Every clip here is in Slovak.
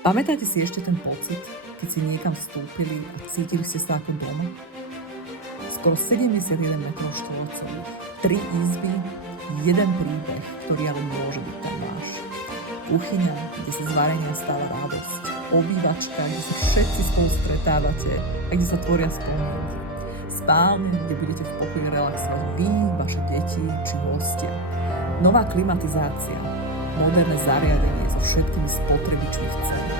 Pamätáte si ešte ten pocit, keď ste niekam vstúpili a cítili ste sa ako doma? Skoro 71 metrov štvorcových, 3 izby, jeden príbeh, ktorý ale môže byť tam váš. Kuchyňa, kde sa z varenia stáva radosť. Obývačka, kde sa všetci spolu stretávate a kde sa tvoria spomienky. Spálne, kde budete v pokoji relaxovať vy, vaše deti či hostia. Nová klimatizácia, moderné zariadenie so všetkými spotrebičmi v cene.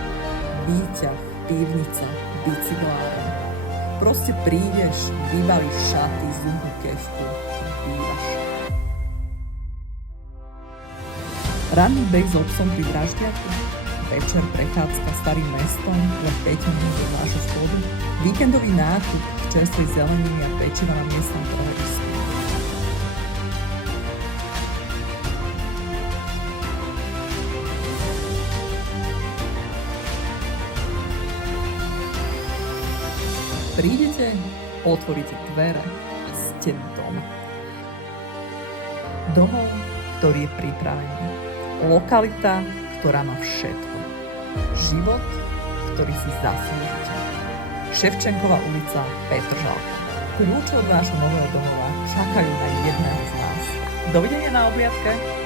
Výťah, pivnica, bicykláren. Proste prídeš, vybalíš šaty, zubnú kefku a bývaš. Ranný beh s obsom pri Draždiaku, večer prechádzka starým mestom, len 5 minút od vášho schodu, víkendový nákup čerstvej zeleniny a pečiva na miestnom trhovisku. Prídete, otvoríte dvere a ste doma. Domov, ktorý je pripravený. Lokalita, ktorá má všetko. Život, ktorý si zaslúžite. Ševčenková ulica, Petržalka. Kľúče od vášho nového domova čakajú na jedného z vás. Dovidenia na obliadke.